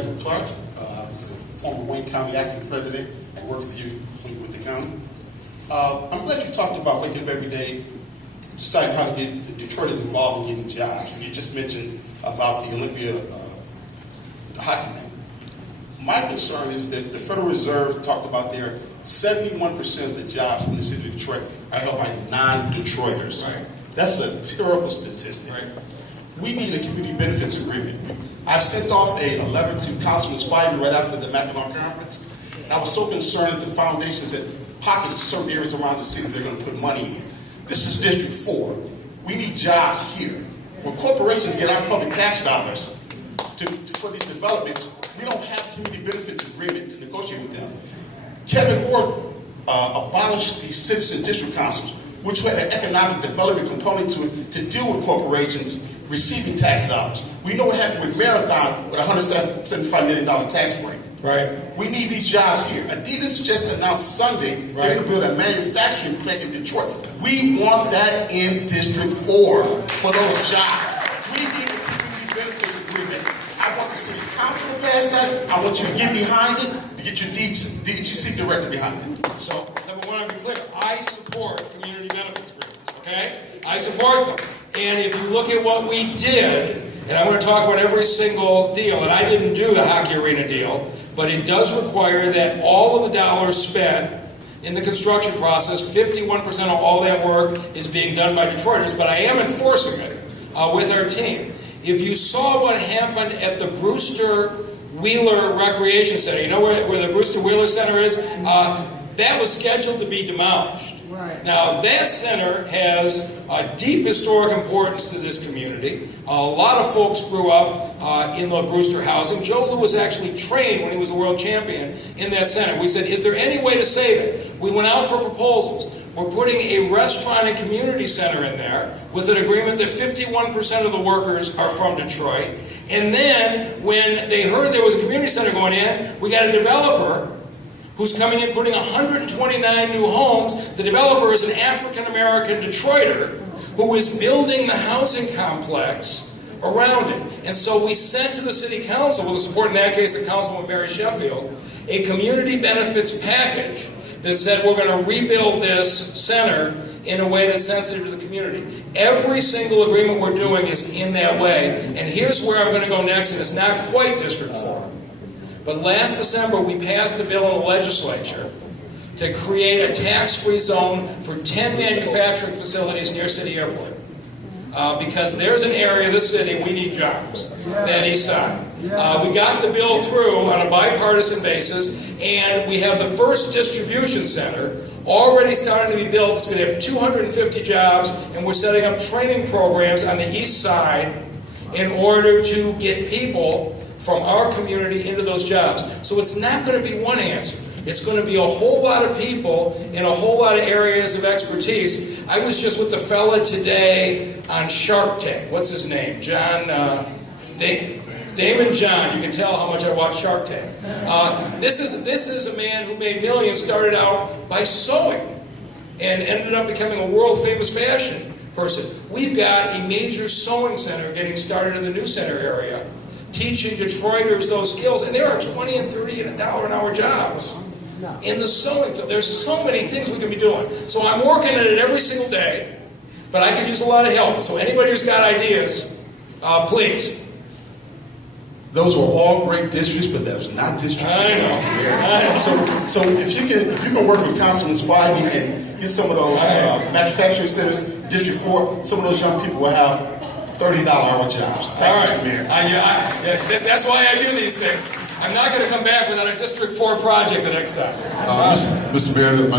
Edward Clark. I was a former Wayne County acting president and worked with you with the county. I'm glad you talked about waking up every day, deciding how to get Detroiters involved in getting jobs. You just mentioned about the Olympia hockey name. My concern is that the Federal Reserve talked about their 71% of the jobs in the city of Detroit are held by non-Detroiters. Right. That's a terrible statistic. Right. We need a community benefits agreement. I've sent off a letter to Councilman Spivey right after the Mackinac Conference. And I was so concerned that the foundations had pocketed certain areas around the city they're going to put money in. This is District 4. We need jobs here. When corporations get our public tax dollars for these developments, we don't have a community benefits agreement to negotiate with them. Kevin Ward abolished the citizen district councils, which had an economic development component to it to deal with corporations receiving tax dollars. We know what happened with Marathon with a $175 million tax break. Right. We need these jobs here. Adidas just announced Sunday they're going to build a manufacturing plant in Detroit. We want that in District 4 for those jobs. We need a community benefits agreement. I want the city council to pass that. I want you to get behind it, to get your DGC director behind it. So, number one, to be clear, I support community benefits agreements, okay? I support them. And if you look at what we did, and I'm going to talk about every single deal, and I didn't do the hockey arena deal, but it does require that all of the dollars spent in the construction process, 51% of all that work is being done by Detroiters, but I am enforcing it with our team. If you saw what happened at the Brewster Wheeler Recreation Center, you know where the Brewster Wheeler Center is? That was scheduled to be demolished. Right. Now, that center has a deep historic importance to this community. A lot of folks grew up in the Brewster housing. Joe Louis actually trained when he was a world champion in that center. We said, is there any way to save it? We went out for proposals. We're putting a restaurant and community center in there with an agreement that 51% of the workers are from Detroit. And then, when they heard there was a community center going in, we got a developer who's coming in putting 129 new homes. The developer is an African-American Detroiter who is building the housing complex around it. And so we sent to the city council, with the support in that case of Councilwoman Mary Sheffield, a community benefits package that said we're going to rebuild this center in a way that's sensitive to the community. Every single agreement we're doing is in that way. And here's where I'm going to go next, and it's not quite District 4. But last December, we passed a bill in the legislature to create a tax-free zone for 10 manufacturing facilities near City Airport. Because there's an area of the city we need jobs, that east side. We got the bill through on a bipartisan basis, and we have the first distribution center already starting to be built. It's going to have 250 jobs, and we're setting up training programs on the east side in order to get people from our community into those jobs. So it's not going to be one answer. It's going to be a whole lot of people in a whole lot of areas of expertise. I was just with the fella today on Shark Tank. What's his name? John, Damon John. You can tell how much I watch Shark Tank. This is a man who made millions, started out by sewing, and ended up becoming a world-famous fashion person. We've got a major sewing center getting started in the New Center area, teaching Detroiters those skills, and there are 20 and 30 and $1 an hour jobs in the sewing field. There's so many things we can be doing. So I'm working at it every single day, but I could use a lot of help. So anybody who's got ideas, please. Those were all great districts, but that was not District 4. I know. So if you can work with Councilman Spivey and get some of those manufacturing centers, District 4, some of those young people will have $30 hour jobs. All right. That's why I do these things. I'm not going to come back without a District 4 project the next time. Mr. Mayor, my name